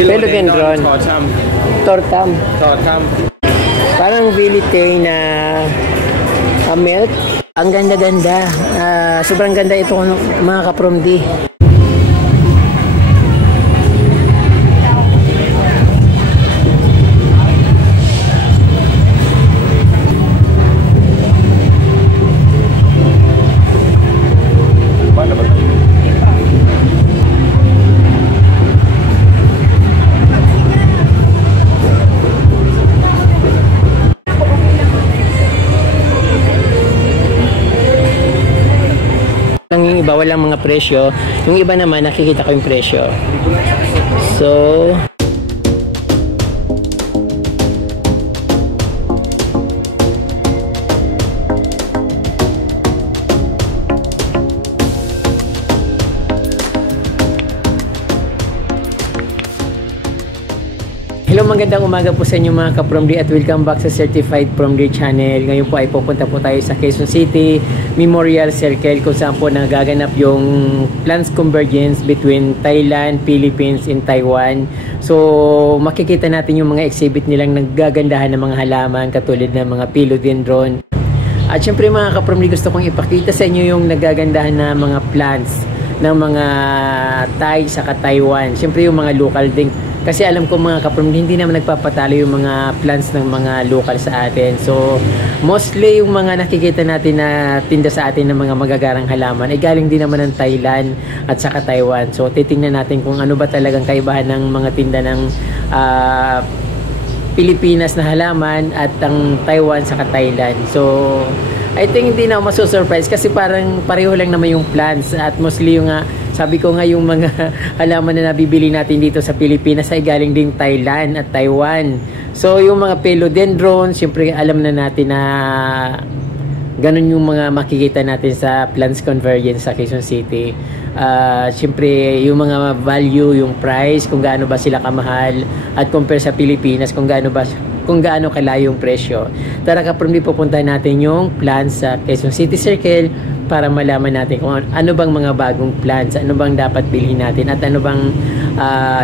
Philodendron. Tortam. Parang vilite na milk. Ang ganda-ganda. Sobrang ganda ito mga kapromdi. Yung iba walang mga presyo, yung iba naman nakikita ko yung presyo. So hello, magandang umaga po sa inyo mga ka-Promdi at welcome back sa Certified Promdi Channel. Ngayon po ay pupunta po tayo sa Quezon City Memorial Circle kung saan po nagaganap yung plans convergence between Thailand, Philippines, and Taiwan. So makikita natin yung mga exhibit nilang naggagandahan ng mga halaman katulad ng mga philodendron. At syempre mga ka-Promdi, gusto kong ipakita sa inyo yung nagagandahan na mga plants ng mga Thai sa Taiwan. Syempre yung mga local din. Kasi alam ko mga ka-Promdi, hindi naman nagpapatalo yung mga plants ng mga local sa atin. So, mostly yung mga nakikita natin na tinda sa atin ng mga magagarang halaman ay galing din naman ng Thailand at saka Taiwan. So, titingnan natin kung ano ba talagang kaibahan ng mga tinda ng Pilipinas na halaman at ang Taiwan saka Thailand. So, I think hindi na ako masusurprise kasi parang pareho lang naman yung plants at mostly yung sabi ko nga yung mga halaman na nabibili natin dito sa Pilipinas ay galing din Thailand at Taiwan. So yung mga philodendron, siyempre alam na natin na ganun yung mga makikita natin sa plants convergence sa Quezon City. Siyempre yung mga value, yung price, kung gaano ba sila kamahal at compare sa Pilipinas, kung gaano kalayo yung presyo. Tara ka-Promdi, pupuntahan natin yung plants sa Quezon City Circle para malaman natin kung ano bang mga bagong plants, ano bang dapat bilhin natin at ano bang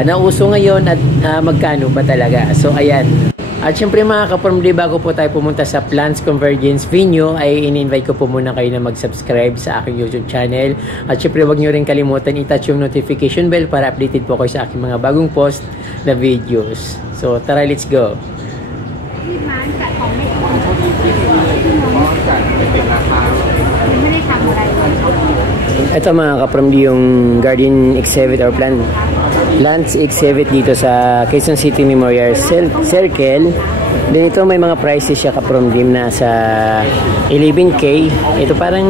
nauso ngayon at magkano ba talaga. So ayan. At syempre mga ka-Promdi, bago po tayo pumunta sa Plants Convergence venue ay in-invite ko po muna kayo na mag-subscribe sa aking YouTube channel. At syempre wag nyo rin kalimutan i-touch yung notification bell para updated po kayo sa aking mga bagong post na videos. So tara, let's go! Ito mga ka-Promdi yung garden exhibit or plants exhibit dito sa Quezon City Memorial Circle. Then ito may mga prices siya ka-Promdi na sa 11K. Ito parang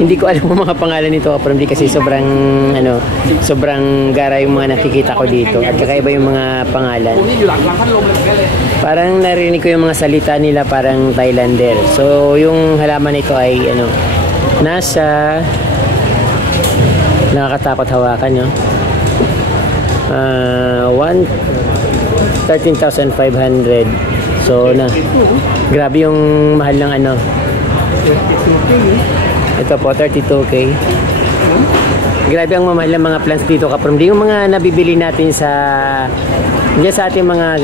hindi ko alam ang mga pangalan nito ka-Promdi kasi sobrang gara yung mga nakikita ko dito at kakaiba yung mga pangalan. Parang narinig ko yung mga salita nila parang Thailander. So yung halaman nito ay nasa nakakatakot hawakan nyo 13,500. So grabe yung mahal ng ito po 32K. Grabe ang mamahal ng mga plants dito ka-Promdi. Yung mga nabibili natin sa ating mga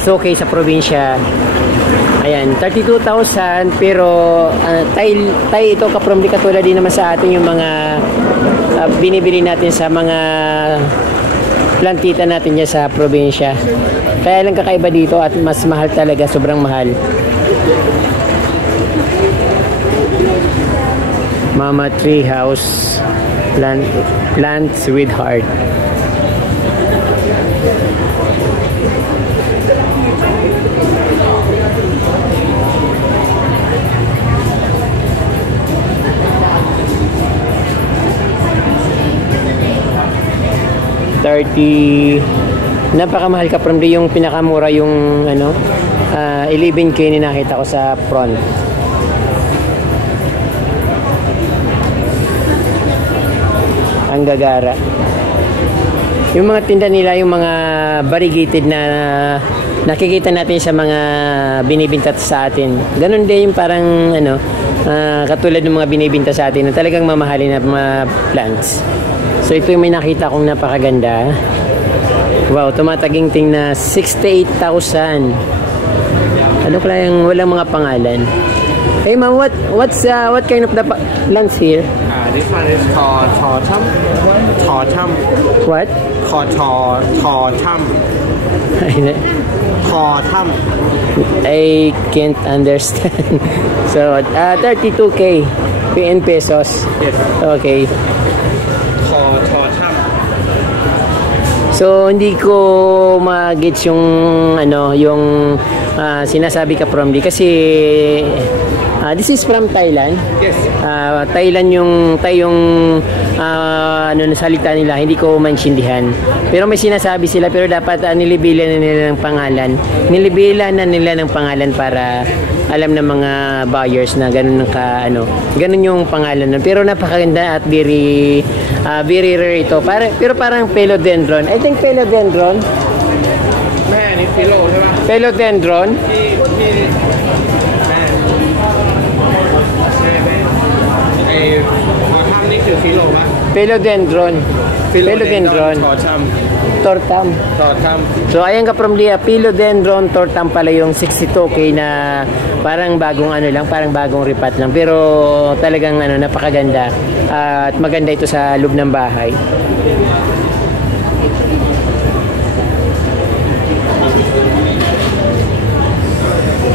showcase sa probinsya, ayan, 32,000 pero Thai ito ka-Promdi, katulad din naman sa atin yung mga binibili natin sa mga plantita natin dyan sa probinsya. Kaya lang kakaiba dito at mas mahal talaga, sobrang mahal. Mama Tree House plants with heart. Napakamahal ka-Promdi. Yung pinakamura yung 11K ni nakita ko sa front. Ang gagara. Yung mga tinda nila, yung mga variegated na nakikita natin sa mga binibinta sa atin. Ganun din yung parang katulad ng mga binibinta sa atin na talagang mamahalin na mga plants. So ito yung may nakita kong napakaganda. Wow, tumataginting na 68,000. Ano kaya yung walang mga pangalan? Hey ma'am, what kind of the plants here? This one is called tortum. Tortum. What? Tortum. Tortum. I can't understand. So, 32K in pesos. Yes. Okay. Tortum. So, hindi ko ma-gets yung sinasabi ka from kasi this is from Thailand. Yes. Thailand yung salita nila, hindi ko maintindihan. Pero may sinasabi sila, pero dapat nilibilan na nila ng pangalan. Nilibilan na nila ng pangalan para alam ng mga buyers na ganun ganun yung pangalan nun. Pero napakaganda at very rare ito. Pero parang philodendron. I think philodendron. Man, it's philo, diba? Philodendron. Philodendron. Philodendron. Tortam. So ayan ka from the Philodendron tortam pala yung 62K na parang bagong parang bagong ripat lang. Pero talagang napakaganda. At maganda ito sa loob ng bahay.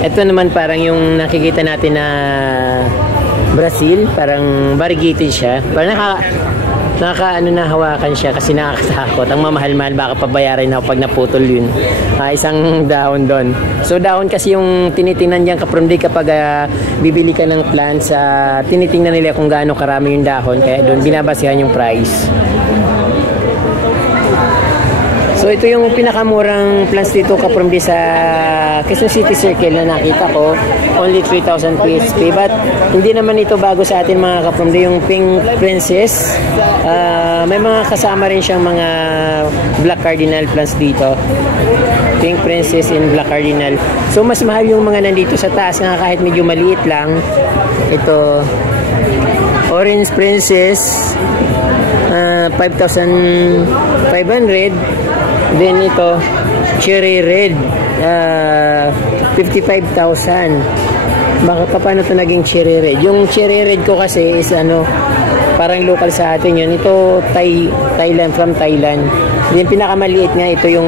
Ito naman parang yung nakikita natin na Brazil, parang variegated siya. Parang hawakan siya kasi nakakatakot. Ang mamahal-mahal, baka pabayarin ako pag naputol yun. Isang dahon doon. So dahon kasi yung tinitingnan diyan kapag bibili ka ng plants, tinitingnan nila kung gaano karami yung dahon. Kaya doon binabasihan yung price. So ito yung pinakamurang plants dito kapramdi sa Quezon City Circle na nakita ko, only 3,000 PHP, but hindi naman ito bago sa atin mga kapramdi. Yung Pink Princess, may mga kasama rin siyang mga Black Cardinal plants dito. Pink Princess and Black Cardinal. So mas mahal yung mga nandito sa taas nga kahit medyo maliit lang. Ito Orange Princess, 5,500. Then ito, Cherry Red, 55,000. Baka paano ito naging Cherry Red? Yung Cherry Red ko kasi is parang local sa atin yun. Ito Thailand, from Thailand. Then pinakamaliit nga ito yung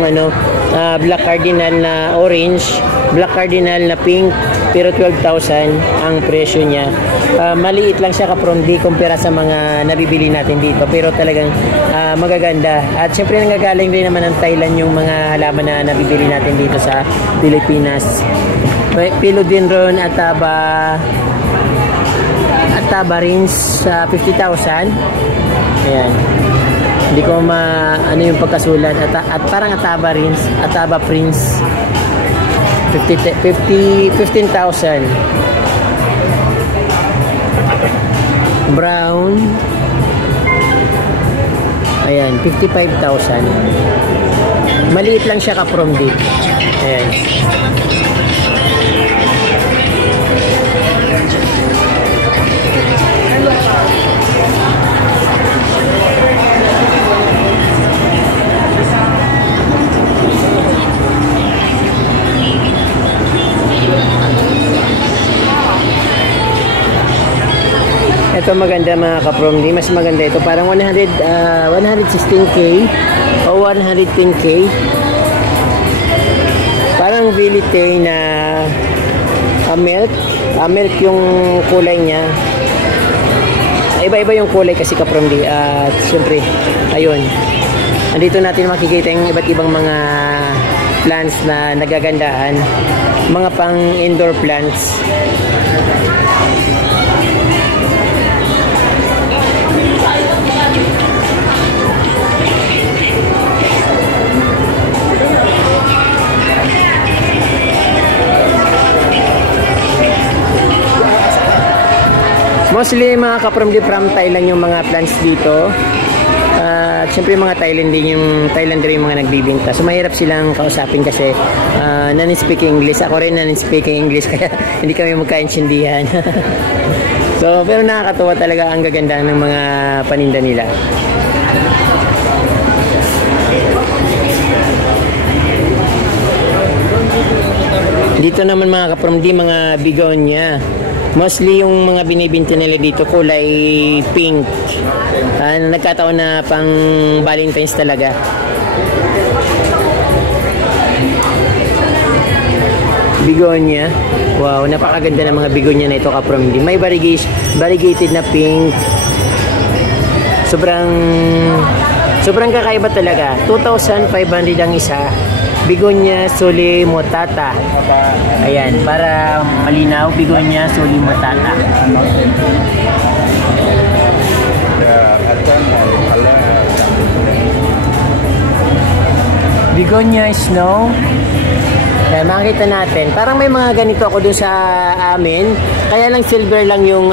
Black Cardinal na orange, Black Cardinal na pink, pero 12,000 ang presyo niya. Maliit lang siya kapramdi kumpara sa mga nabibili natin dito, pero talagang magaganda. At syempre nanggagaling rin naman ng Thailand yung mga halaman na nabibili natin dito sa Pilipinas. Philodendron Ataba range sa 50,000. Ayan. Hindi ko yung pagkasulat. At parang Ataba range, Ataba Prince, 15,000. Brown, ayan, 55,000. Maliit lang siya kapramdi. Ayan. Ito maganda mga kapramdi, mas maganda ito, parang 116K o 110K. Parang Vilite na milk yung kulay niya. Iba-iba yung kulay kasi kapramdi. At syempre, ayun, andito natin makikita yung iba't ibang mga plants na nagagandahan, mga pang indoor plants. Mostly mga kapramdi from Thailand yung mga plants dito. At syempre mga Thailand din yung mga nagbibinta. So mahirap silang kausapin kasi non-speak English. Ako rin non-speak English kaya hindi kami magkaintindihan. So pero nakakatuwa talaga ang gaganda ng mga paninda nila. Dito naman mga kapromdi, mga bigonia. Mostly yung mga binibinta nila dito kulay pink. Nagkataon na pang Valentine's talaga. Bigonia. Wow, napakaganda ng mga bigonia na ito kapromdi. May variegated na pink. Sobrang kakaiba talaga. 2,500 ang isa. Bigonia Soli Motata. Ayan, para malinaw, Bigonia Soli Motata. Bigonia Snow. Kaya makikita natin. Parang may mga ganito ako doon sa amin. Kaya lang silver lang yung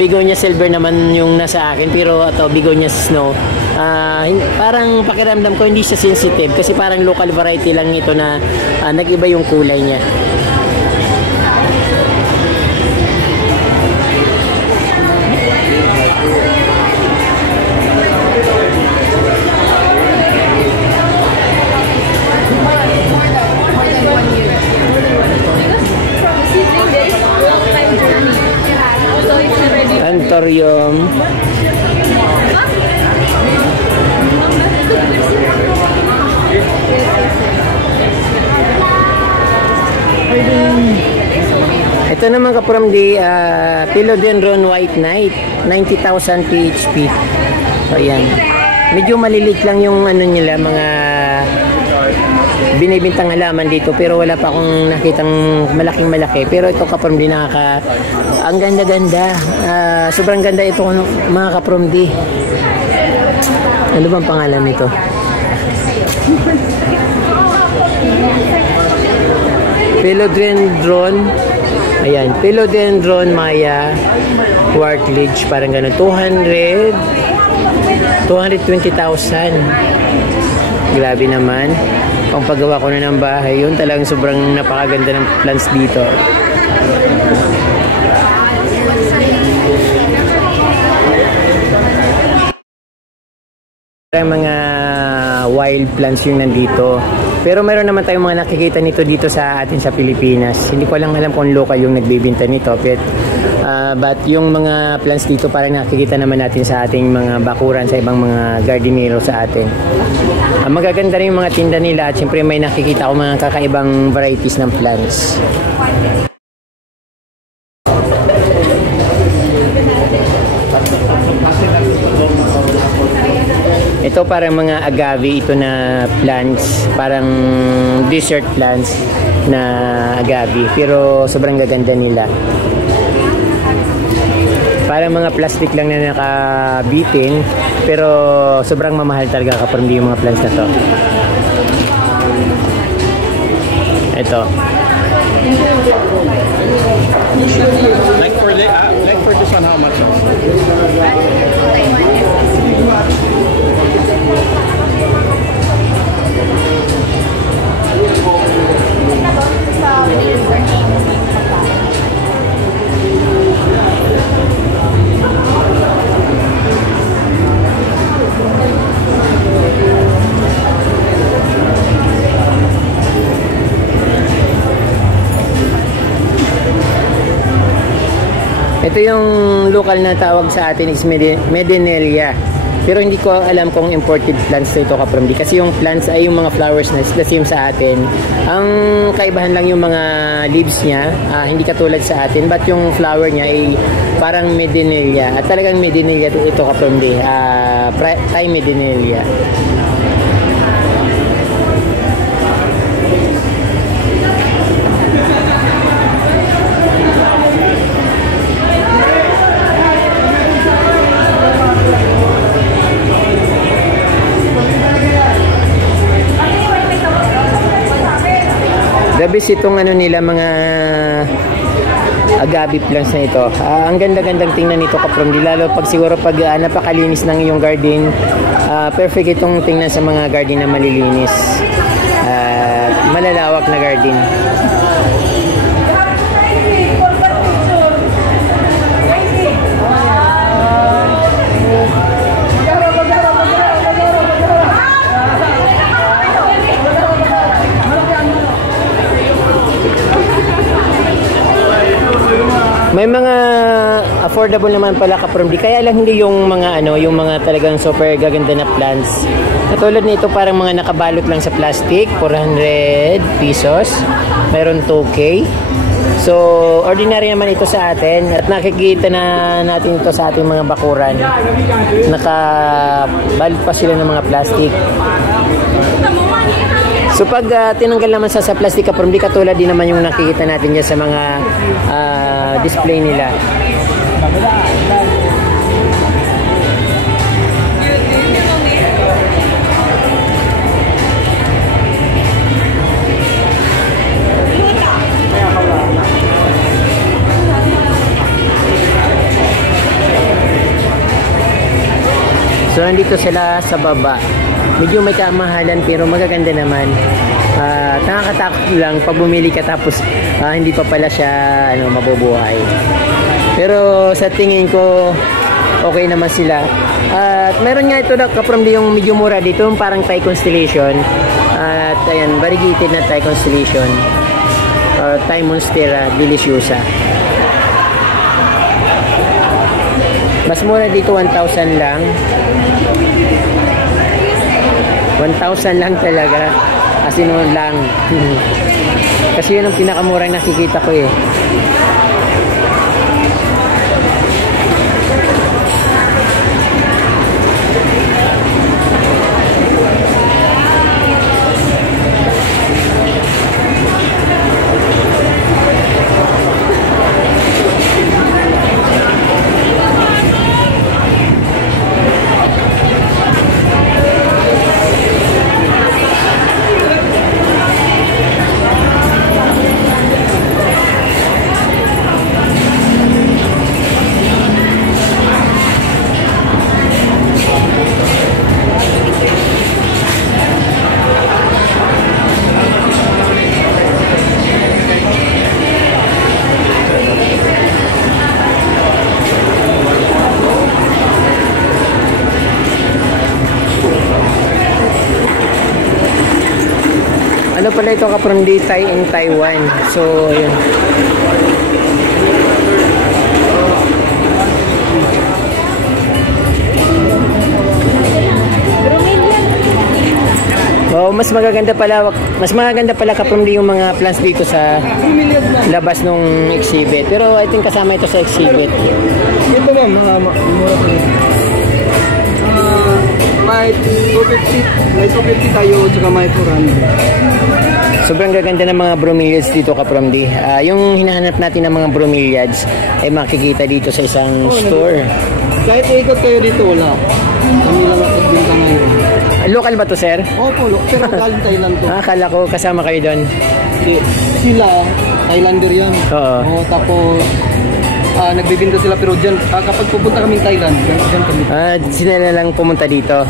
Bigonia silver naman yung nasa akin. Pero ito, Bigonia Snow. Parang pakiramdam ko hindi siya sensitive. Kasi parang local variety lang ito na nag-iba yung kulay niya. Anthurium. Ito naman kapromdi, Philodendron White Knight, 90,000 PHP. So ayan. Medyo maliliit lang yung nila, mga binibintang halaman dito, pero wala pa akong nakitang malaking-malaki. Pero ito kapromdi, ang ganda-ganda. Sobrang ganda ito mga kapromdi. Ano bang pangalan nito? Philodendron. Ayan, Philodendron Maya Wartledge, parang gano'n. 220,000. Grabe naman. Pang paggawa ko na ng bahay, yun talagang sobrang napakaganda ng plants dito. Mga wild plants yung nandito. Pero meron naman tayong mga nakikita nito dito sa atin sa Pilipinas. Hindi ko lang alam kung local yung nagbibinta nito. But yung mga plants dito parang nakikita naman natin sa ating mga bakuran, sa ibang mga gardenero sa atin. Magaganda rin yung mga tinda nila at syempre may nakikita ko mga kakaibang varieties ng plants. Ito parang mga agave ito na plants, parang dessert plants na agave, pero sobrang gaganda nila. Parang mga plastic lang na nakabitin, pero sobrang mamahal talaga kapag yung mga plants na to. Ito. Like for this one, how much? Ito yung local na tawag sa atin is Medinelia. Pero hindi ko alam kung imported plants ito kapromdi. Kasi yung plants ay yung mga flowers na the same sa atin. Ang kaibahan lang yung mga leaves niya. Hindi katulad sa atin. But yung flower niya ay parang Medinelia. At talagang Medinelia ito kapromdi. Thai Medinelia. The best itong nila mga agave plants na ito. Ang ganda-gandang tingnan nito kapromdi, lalo pag siguro pag napakalinis ng iyong garden. Perfect itong tingnan sa mga garden na malilinis. Malalawak na garden. May mga affordable naman pala ka-from D. Kaya lang hindi yung mga ano, yung mga talagang super gaganda na plants. Katulad nito parang mga nakabalot lang sa plastic, 400 pesos. Meron 2K. So, ordinary naman ito sa atin at nakikita na natin ito sa ating mga bakuran. Nakabalot pa sila ng mga plastic. So pag tinanggal naman sa plastic ka-from D, katulad din naman yung nakikita natin dyan sa mga display nila. So nandito sila sa baba. Medyo may kamahalan pero magaganda naman. Nakakatakot lang pag bumili ka tapos hindi pa pala siya mabubuhay. Pero sa tingin ko okay naman sila. At meron nga ito na ka-from D yung medyo mura dito, yung parang Thai constellation. At ayan, variegated na Thai constellation. Thai monstera deliciosa. Mas mura dito, 1,000 lang. 1,000 lang talaga. As in lang. Kasi yun ang pinakamurang nakikita ko eh. Ano pala ito ka-from D, Thai in Taiwan. So, yun. Oh, mas magaganda pala ka-from D yung mga plants dito sa labas nung exhibit. Pero I think kasama ito sa exhibit. Ito ma'am, may 250 tayo, tsaka may 400. Sobrang gaganda ng mga bromeliads dito ka-from D. Yung hinahanap natin ng mga bromeliads ay makikita dito sa isang store. Kahit ikot kayo dito, wala. Kami lang at binta ngayon. Local ba to, sir? Opo, pero galing Thailand to. Akala ko kasama kayo doon. Sila, Thailander yan. Oo. Tapos, nagbibinta sila pero dyan, kapag pupunta kaming Thailand, dyan kami. Sila na lang pumunta dito.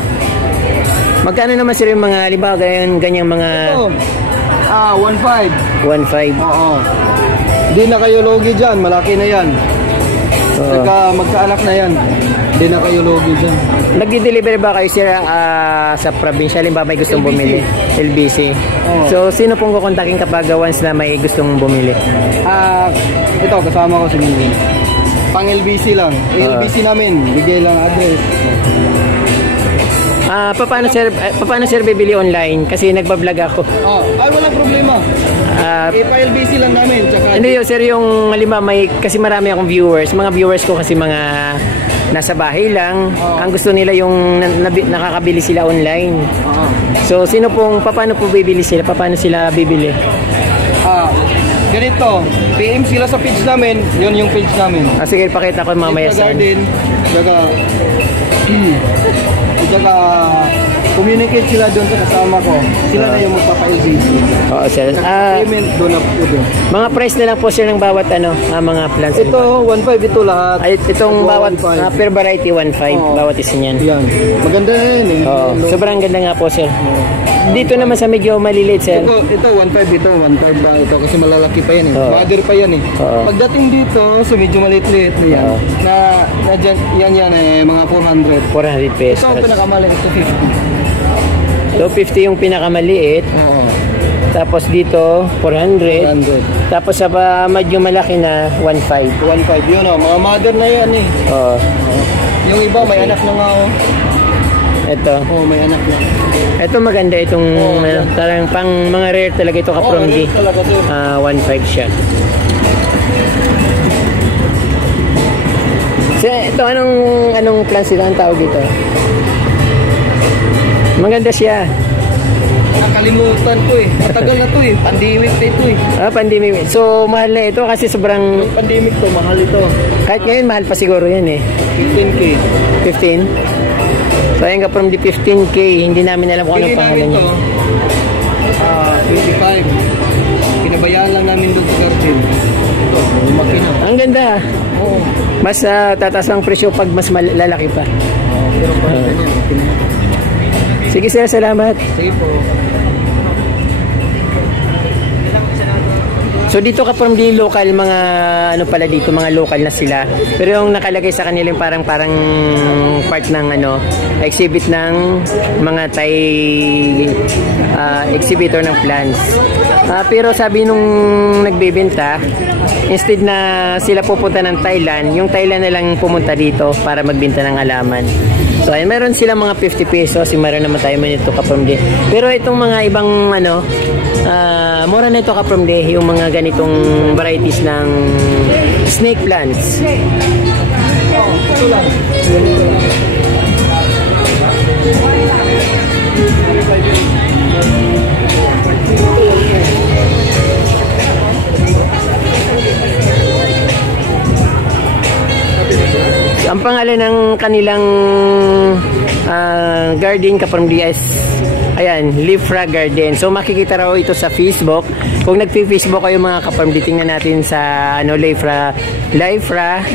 Magkano naman sila yung mga, halimbawa, ganyang mga... Ito, 1.5. 1.5. Oo. Di na kayo logi dyan, malaki na yan. Magkaanak na yan. Di na kayo logi dyan. Nagdi-deliver ba kayo sir sa probinsya? Halimbawa may gustong bumili? LBC. So, sino pong kukontakin kapag once na may gustong bumili? Ito, kasama ko si Mingin. Pang LBC lang. LBC namin, bigay lang address. Paano sir bibili online? Kasi nagbablog ako. Walang problema. Pa-LBC lang namin. Tsaka hindi yun sir, yung halimbawa kasi marami akong viewers. Mga viewers ko kasi mga nasa bahay lang. Ang gusto nila yung nakakabili sila online. So paano po bibili sila? Paano sila bibili? Ganito, PM sila sa page namin, yun yung page namin. Sige, pakita ko mamaya sa garden, tsaka communicate sila doon sa kasama ko. Sila na yung magpapa-LBC. Oo, sir. Payment doon na po doon. Mga price na lang po sir ng bawat mga plants. Ito, 1.5 ito lahat. Itong bawat per variety 1.5 bawat isa niyan. Yan. Maganda yan eh. Sobrang ganda nga po sir. Dito naman sa medyo maliliit sir. Ito 1.5 ito, 1.5 lang ito kasi malalaki pa yan eh. Mother pa yan eh. Pagdating dito, so medyo maliit-liit na yan. Na yan eh, mga 400. 400 pesos. Ito ang pinakamaliit, ito 50. So 50 yung pinakamaliit. Tapos dito, 400. 400. Tapos sa medyo malaki na, 1.5. 1.5 yun mga mother na yan eh. Oo. Yung iba may anak na nga oh. Ito. May anak na. Ito maganda itong tarang pang mga rare talaga ito kapromdi. 1.5 siya. So, ito anong plants ito? Ang tawag dito? Maganda siya. Nakalimutan ko eh. Matagal na to eh. Pandemic na ito eh. Pandemic. So, mahal na ito kasi sobrang... Yung pandemic to, mahal ito. Kahit ngayon, mahal pa siguro yan eh. 15K. 15? So, ayun ka from the 15K. Hindi namin alam kung anong pangalan niya. 25. Pinabayaan lang namin doon sa garden. Ito, lumaki na. Ang ganda. Oo. Mas tataas ang presyo pag mas lalaki pa. Pero pa rin yan. Sige sir, salamat. Sige po. So dito ka from the local mga ano pala dito, mga local na sila. Pero yung nakalagay sa kanila yung parang part ng exhibit ng mga Thai exhibitor ng plants. Pero sabi nung nagbebenta, instead na sila pupunta ng Thailand, yung Thailand na lang pumunta dito para magbenta ng halaman. So ay meron silang mga 50 pesos, yung meron naman tayo manito kapamde. Pero itong mga ibang mura na ito kapamde, yung mga ganitong varieties ng snake plants. Ang pangalan ng kanilang garden kapamde is ayan, Lifra Garden. So makikita raw ito sa Facebook. Kung nagfi-Facebook kayo mga kapamdi, tingnan natin sa Lifra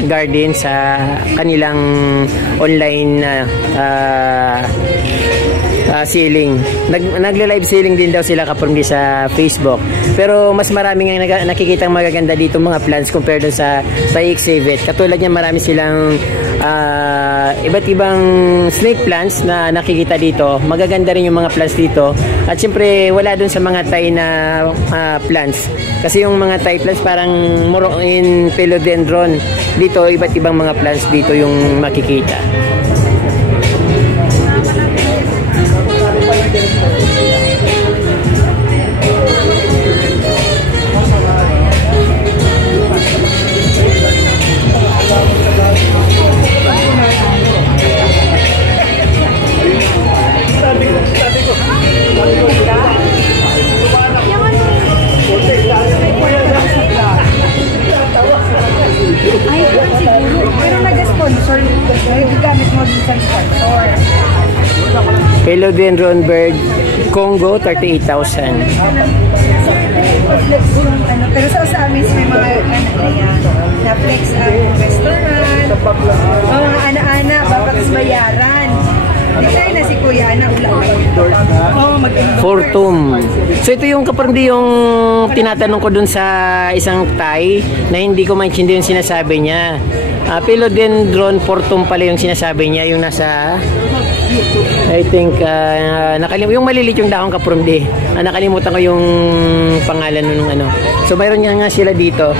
Garden sa kanilang online selling. Nagle-live selling din daw sila kapamdi sa Facebook. Pero mas marami nga nakikitang magaganda dito mga plants compared dun sa Thai exhibit. Katulad niya marami silang iba't ibang snake plants na nakikita dito. Magaganda rin yung mga plants dito. At syempre wala dun sa mga Thai na plants. Kasi yung mga Thai plants parang more in philodendron. Dito iba't ibang mga plants dito yung makikita. Philodendron bird Congo 38,000. Pero sa amin may mga na flex ang restaurant. Ana-ana bakit bayaran. Hindi na si Kuya Ana Fortum. So ito yung kapamdi yung tinatanong ko dun sa isang Thai na hindi ko maintindihan yung sinasabi niya. Philodendron Fortum pala yung sinasabi niya, yung nasa I think yung malilit yung dahon kapamdi. Nakalimutan ko yung pangalan nung So mayroon nga sila dito.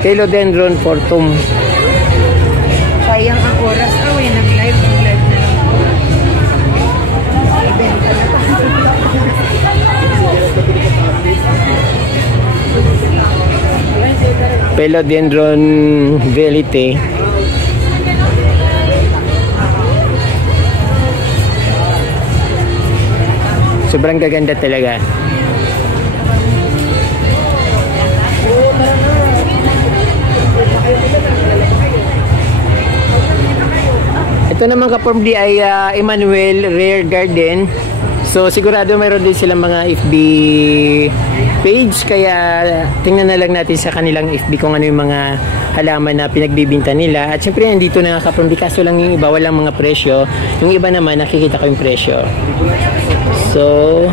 Philodendron Fortum. Sayang ang oras. Nag-live na lang. Ibenta na. Philodendron Velite. Sobrang gaganda talaga. Ito naman kapamdi ay Emmanuel Rare Garden. So sigurado mayroon din silang mga FB page, kaya tingnan na lang natin sa kanilang FB kung ano yung mga halaman na pinagbibinta nila. At syempre nandito na kapamdi, kaso lang yung iba walang mga presyo, yung iba naman nakikita ko yung presyo. So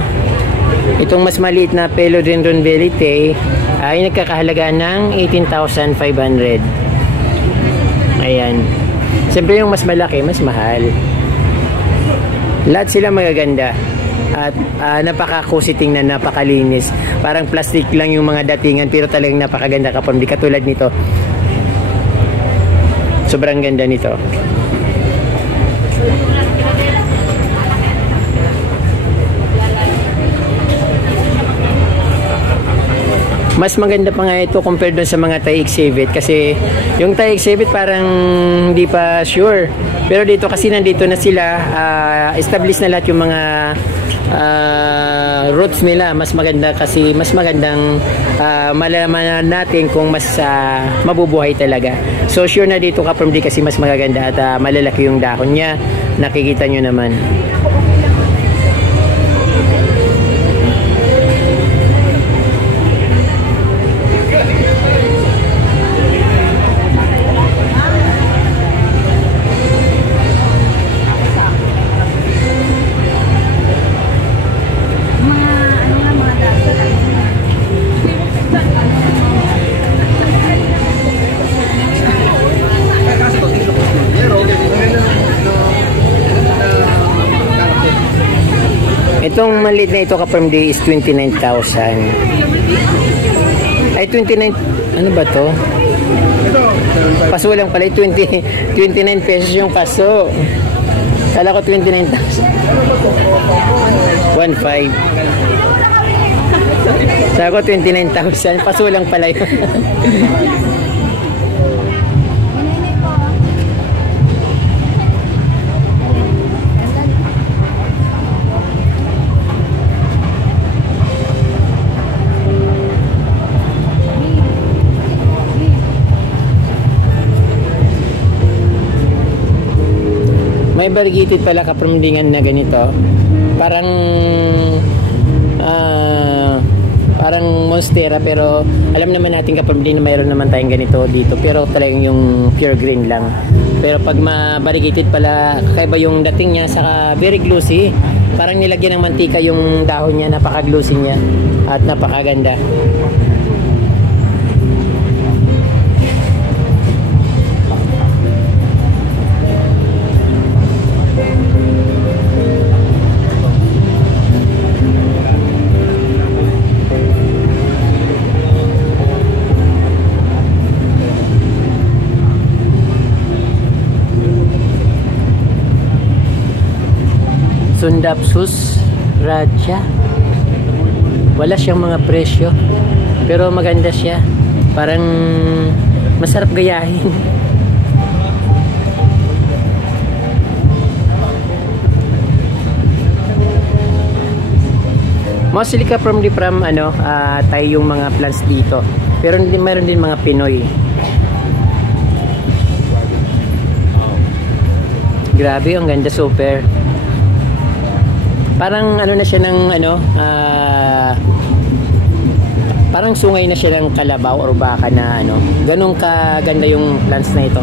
itong mas maliit na Philodendron Velite ay nagkakahalaga ng 18,500. Ayan. Siyempre yung mas malaki, mas mahal. Lahat sila magaganda. At napaka-cozy tingnan, napakalinis. Parang plastic lang yung mga datingan pero talagang napakaganda Ka-Farm D. Katulad nito. Sobrang ganda nito. Mas maganda pa nga ito compared dun sa mga Thai exhibit kasi yung Thai exhibit parang hindi pa sure. Pero dito kasi nandito na sila, established na lahat yung mga routes nila. Mas maganda kasi mas magandang malalaman natin kung mas mabubuhay talaga. So sure na dito Ka-Farm D kasi mas magaganda at malalaki yung dahon niya. Nakikita nyo naman. Itong maliit na ito Ka-Farm D is 29,000. Ay 29, ano ba to? Paso lang pala, 29 pesos yung paso. Kala ko 29,000. 1.5. Kala ko 29,000, paso lang pala yun. May variegated pala Ka-Farm D na ganito. Parang parang monstera pero alam naman natin Ka-Farm D na mayroon naman tayong ganito dito pero talagang yung pure green lang. Pero pag ma-variegated pala kakaiba yung dating niya saka very glossy. Parang nilagyan ng mantika yung dahon niya, napaka-glossy niya at napakaganda. Sundapsus Raja. Wala siyang mga presyo pero maganda siya. Parang masarap gayahin. Mostly Ka-Farm D from tayo yung mga plants dito. Pero mayroon din mga Pinoy. Grabe, ang ganda, super. Parang ano na siya ng parang sungay na siya ng kalabaw or baka na ganun kaganda yung plants na ito.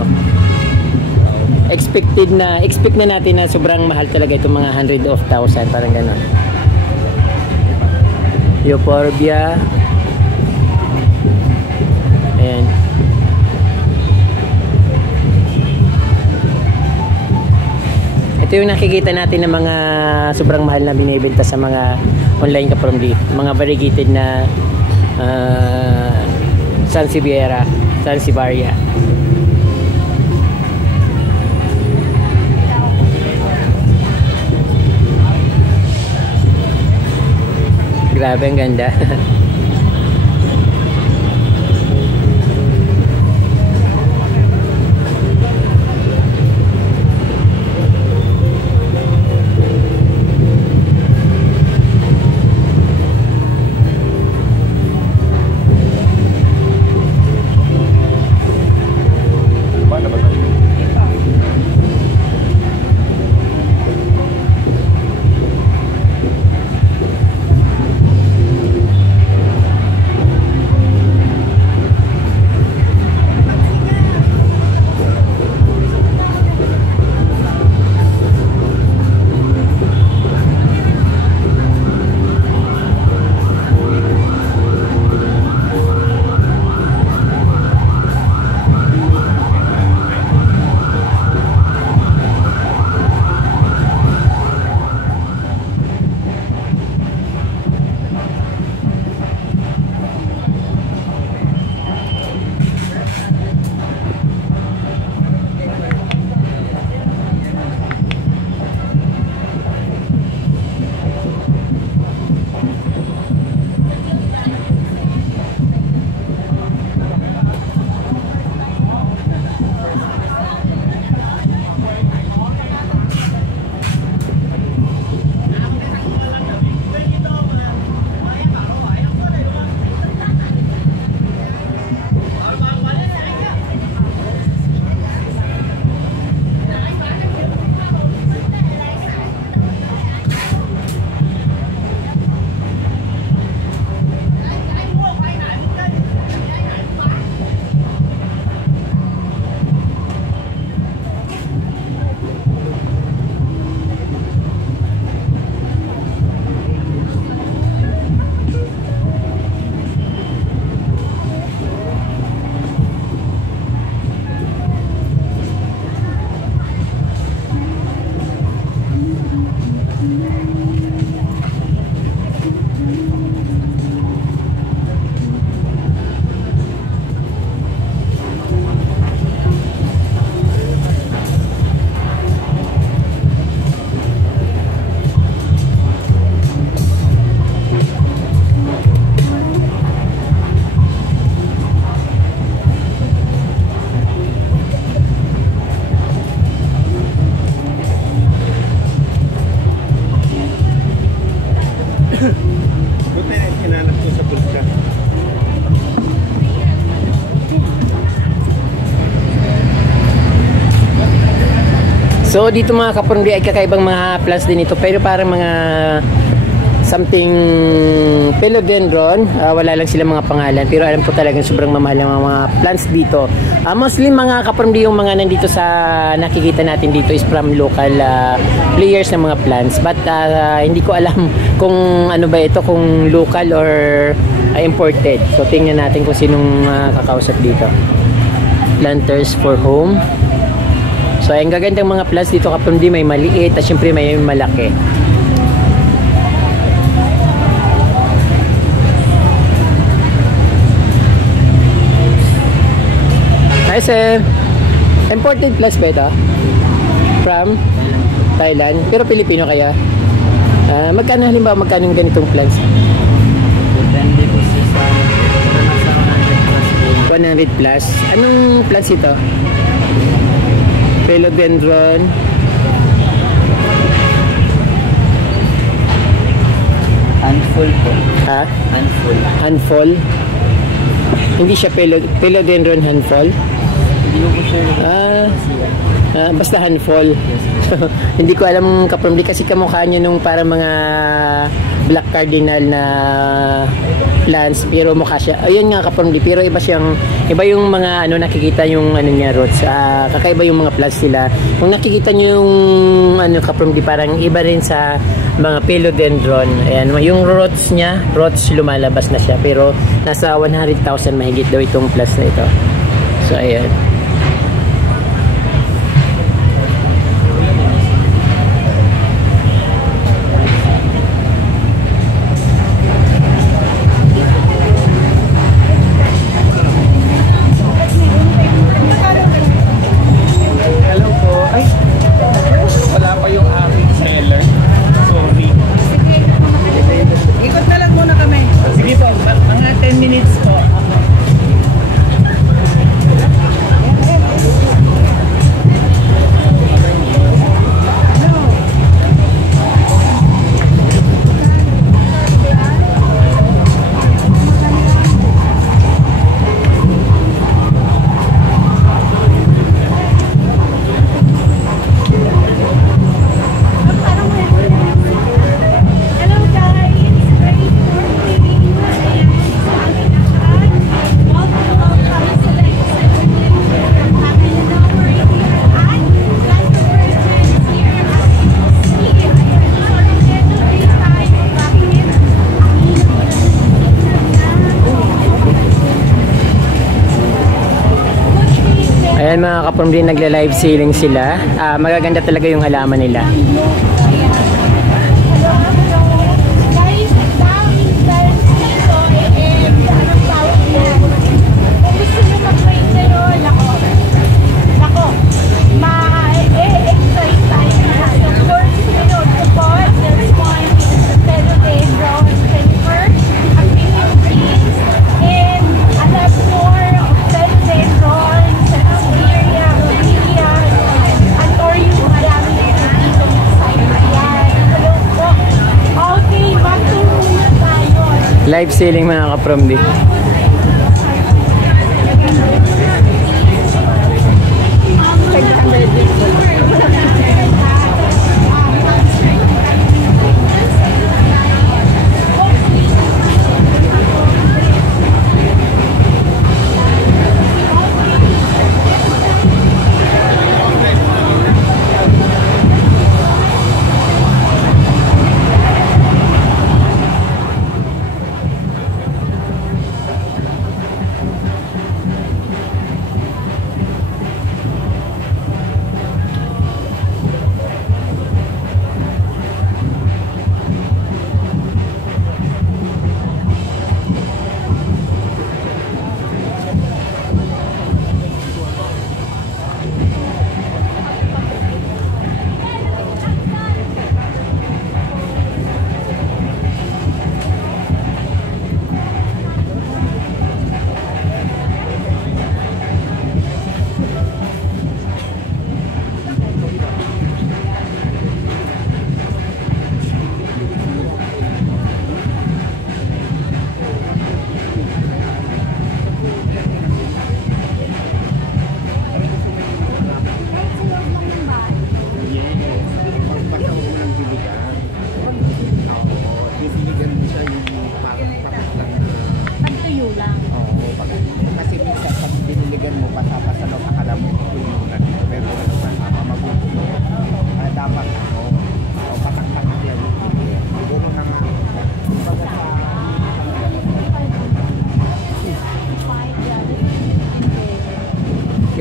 Expect na natin na sobrang mahal talaga itong mga 100,000 parang ganun. Euphorbia. Ayan. Ito yung nakikita natin ng mga sobrang mahal na binibenta sa mga online Ka-Farm D. Mga variegated na Sansevieria. Grabe, ang ganda. Buti hinanap ko sa bulsa. So dito mga kapundi ay kakaibang mga plants din ito, pero parang mga something philodendron, wala lang sila mga pangalan, pero alam ko talagang sobrang mamahal ng mga plants dito. Mostly mga kapundi yung mga nandito sa nakikita natin dito is from local players ng mga plants, but hindi ko alam kung ano ba ito, kung local or imported. So tingnan natin kung sinong kakausap dito. Planters for home. So, ang gagandang mga plants dito kapundi, may maliit at syempre may malaki. Hi sir, imported plants ba ito? From Thailand? Pero Pilipino kaya? Magkano halimbawa, magkano yung ganitong plants? Depende po sa 100 plus. Anong plants ito? Philodendron. handful po. Ha? Handful. Handful? Hindi siya philodendron handful? Hindi ko po sure. Basta handful. Hindi ko alam kapundi kasi kamukha niya nung para mga black cardinal na plants, pero mukha siya. Ayun nga kapundi, pero iba yung mga ano, nakikita yung ano niya roots. Kakaiba yung mga plants nila. Kung nakikita niyo yung ano kapundi, parang iba rin sa mga philodendron. Ayan, yung roots lumalabas na siya, pero nasa 100,000 mahigit daw itong plants na ito. So ayan. Ikot na lang muna kami. Sige po, mga 10 minutes po. Ayan mga kapamilya, nagla-live selling sila. Magaganda talaga yung halaman nila. Live selling mga kapromdi.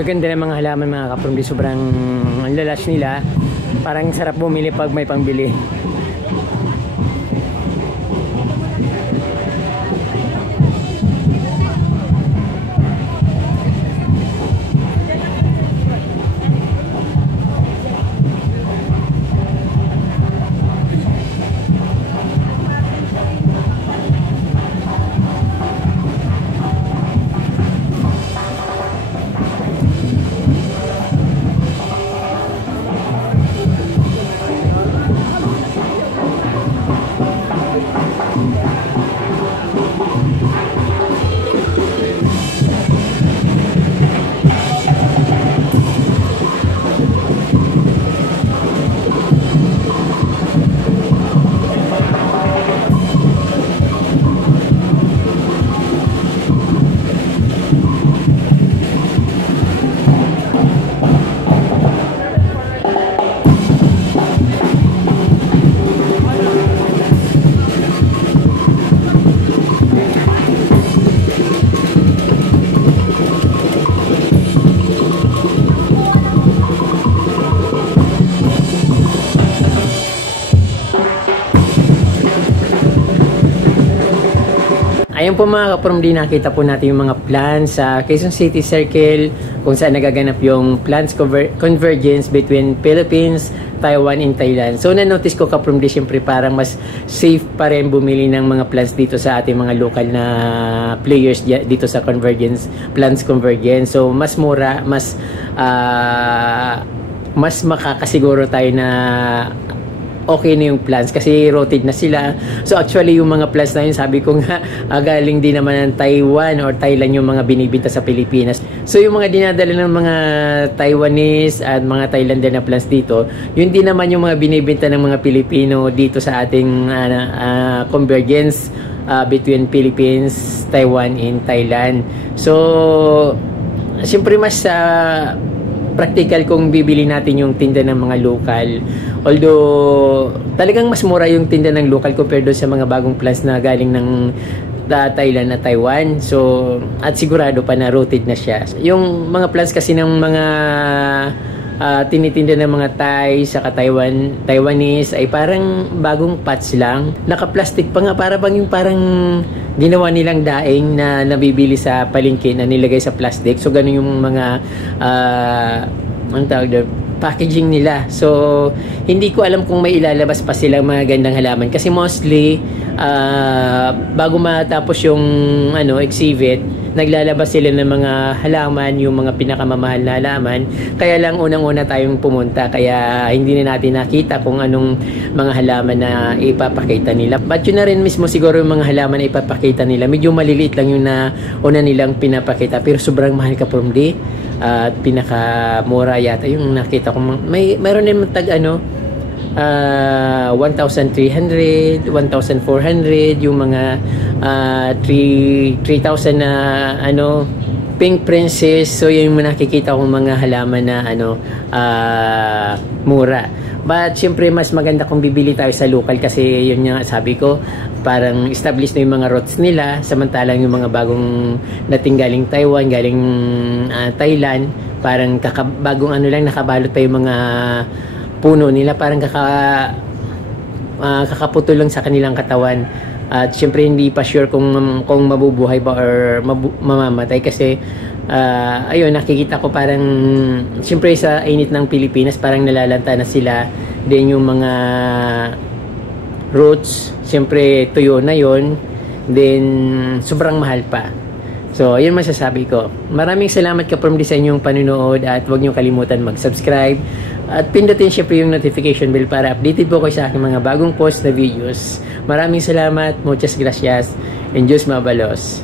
Gaganda ng mga halaman mga kapromdi. Sobrang ang lalas nila. Parang sarap bumili pag may pangbili. Ayun po mga kapromdi, nakita po natin yung mga plans sa Quezon City Circle kung saan nagaganap yung plans convergence between Philippines, Taiwan, and Thailand. So na-notice ko kapromdi, syempre parang mas safe pa rin bumili ng mga plans dito sa ating mga local na players dito sa plans convergence. So mas mura, mas makakasiguro tayo na okay na yung plans kasi rotate na sila. So actually yung mga plans na yun, sabi ko nga galing din naman ng Taiwan or Thailand yung mga binibenta sa Pilipinas. So yung mga dinadala ng mga Taiwanese at mga Thailander na plans dito, yun din naman yung mga binibenta ng mga Pilipino dito sa ating convergence between Philippines, Taiwan, and Thailand. So siyempre mas practical kung bibili natin yung tinda ng mga local. Although talagang mas mura yung tinda ng local compared doon sa mga bagong plans na galing ng Thailand at Taiwan. So at sigurado pa na rotate na siya. Yung mga plans kasi ng mga tinitinda ng mga Thai sa Taiwanese ay parang bagong patch lang. Naka-plastic pa nga, para bang yung parang ginawa nilang daing na nabibili sa palengke na nilagay sa plastic. So ganun yung mga ang tawag doon, packaging nila. So hindi ko alam kung may ilalabas pa silang mga gandang halaman kasi mostly bago matapos yung exhibit, naglalabas sila ng mga halaman, yung mga pinakamamahal na halaman. Kaya lang unang-una tayong pumunta, kaya hindi na natin nakita kung anong mga halaman na ipapakita nila. But yun na rin mismo siguro yung mga halaman na ipapakita nila. Medyo maliliit lang yung na una nilang pinapakita, pero sobrang mahal ka from day. At pinakamura yata yung nakita ko. Mayroon din tag 1,300, 1,400, yung mga 3,000 na Pink Princess. So yung nakikita kong mga halaman na mura. But syempre mas maganda kung bibili tayo sa local kasi yun nga sabi ko, parang established na yung mga routes nila, samantalang yung mga bagong dating galing Taiwan, galing Thailand, parang bagong lang, nakabalot pa yung mga puno nila, parang kakaputol lang sa kanilang katawan. At syempre hindi pa sure kung mabubuhay ba or mamamatay kasi ayun, nakikita ko parang syempre sa init ng Pilipinas parang nalalanta na sila. Then yung mga roots syempre tuyo na yon, then sobrang mahal pa. So ayun masasabi ko. Maraming salamat ka from sa inyong panunood at huwag niyo kalimutan mag-subscribe at pindutin syempre yung notification bell para updated po kayo sa aking mga bagong post na videos. Maraming salamat, muchas gracias, and Diyos mabalos.